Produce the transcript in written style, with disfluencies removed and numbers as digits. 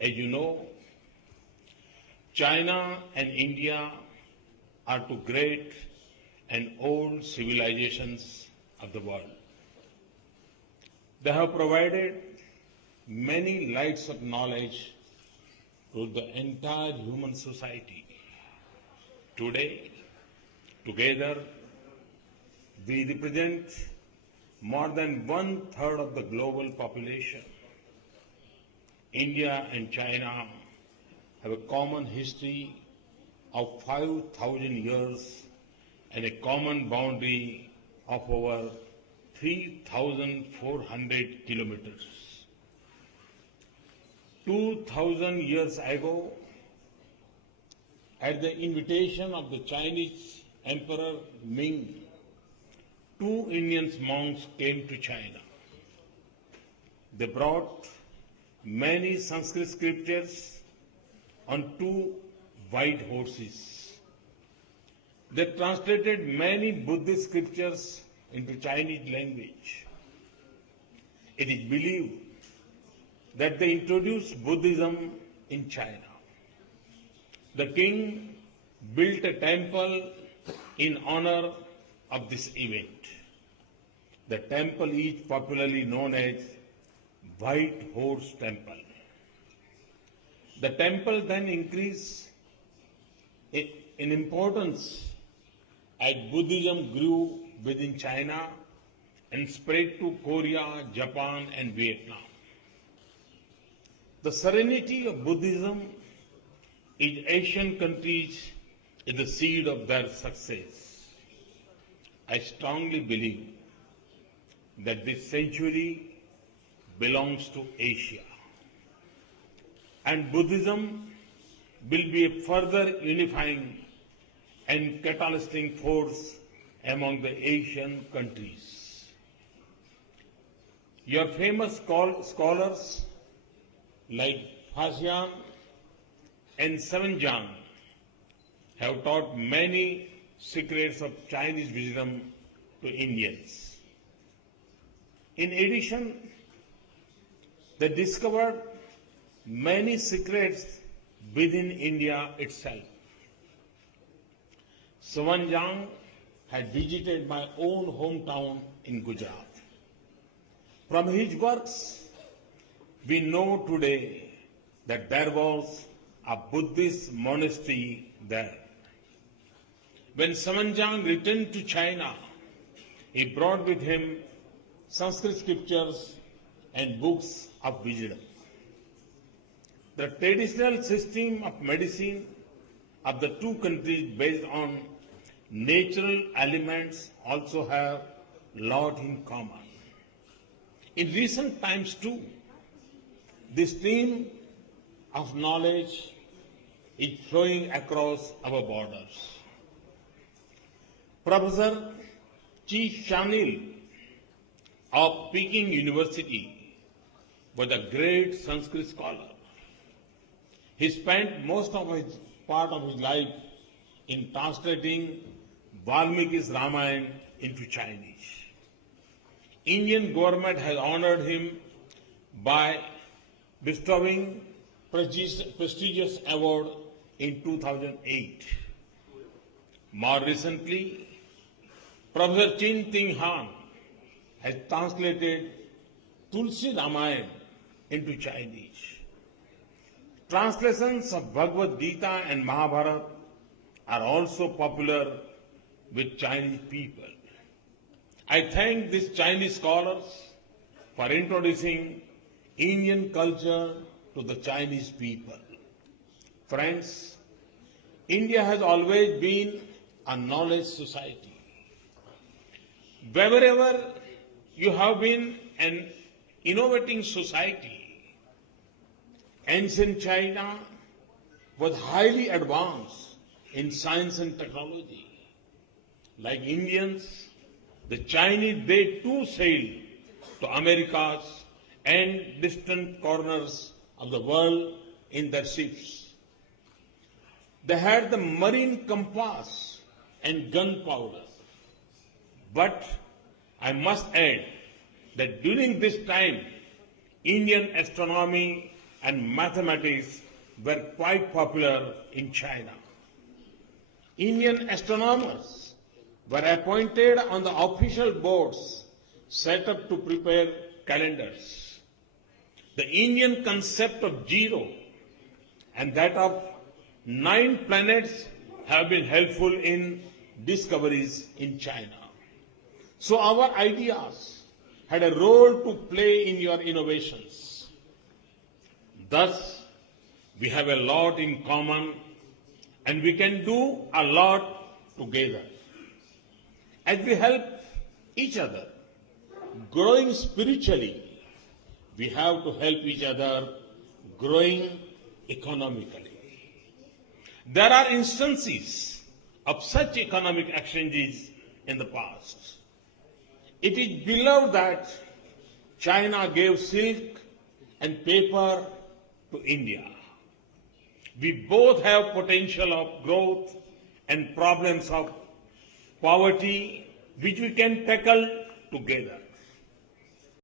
As you know, China and India are two great and old civilizations of the world. They have provided many lights of knowledge to the entire human society. Today, together, we represent more than one-third of the global population. India and China have a common history of 5,000 years and a common boundary of over 3,400 kilometers. 2,000 years ago, at the invitation of the Chinese Emperor Ming, two Indian monks came to China. They brought many Sanskrit scriptures on two white horses. They translated many Buddhist scriptures into Chinese language. It is believed that they introduced Buddhism in China. The king built a temple in honor of this event. The temple is popularly known as White Horse Temple. The temple then increased in importance as Buddhism grew within China and spread to Korea, Japan, and Vietnam. The serenity of Buddhism in Asian countries is the seed of their success. I strongly believe that this century belongs to Asia. And Buddhism will be a further unifying and catalyzing force among the Asian countries. Your famous scholars like Faxian and Sewenjang have taught many secrets of Chinese wisdom to Indians. In addition, they discovered many secrets within India itself. Sewenjang had visited my own hometown in Gujarat. From his works, we know today that there was a Buddhist monastery there. When Sewenjang returned to China, he brought with him Sanskrit scriptures and books of wisdom. The traditional system of medicine of the two countries based on natural elements also have a lot in common. In recent times too, this stream of knowledge is flowing across our borders. Professor Chi Shanil of Peking University was a great Sanskrit scholar. He spent most of his part of his life in translating Valmiki's Ramayana into Chinese. Indian government has honored him by bestowing prestigious award in 2008. More recently, Professor Chin Ting Han has translated Tulsi Ramayana into Chinese. Translations of Bhagavad Gita and Mahabharata are also popular with Chinese people. I thank these Chinese scholars for introducing Indian culture to the Chinese people. Friends, India has always been a knowledge society. Wherever you have been an innovating society, ancient China was highly advanced in science and technology. Like Indians, the Chinese, they too sailed to Americas and distant corners of the world in their ships. They had the marine compass and gunpowder. But I must add that during this time, Indian astronomy and mathematics were quite popular in China. Indian astronomers were appointed on the official boards set up to prepare calendars. The Indian concept of zero and that of 9 planets have been helpful in discoveries in China. So our ideas had a role to play in your innovations. Thus, we have a lot in common and we can do a lot together. As we help each other growing spiritually, we have to help each other growing economically. There are instances of such economic exchanges in the past. It is believed that China gave silk and paper to India. We both have potential of growth and problems of poverty which we can tackle together.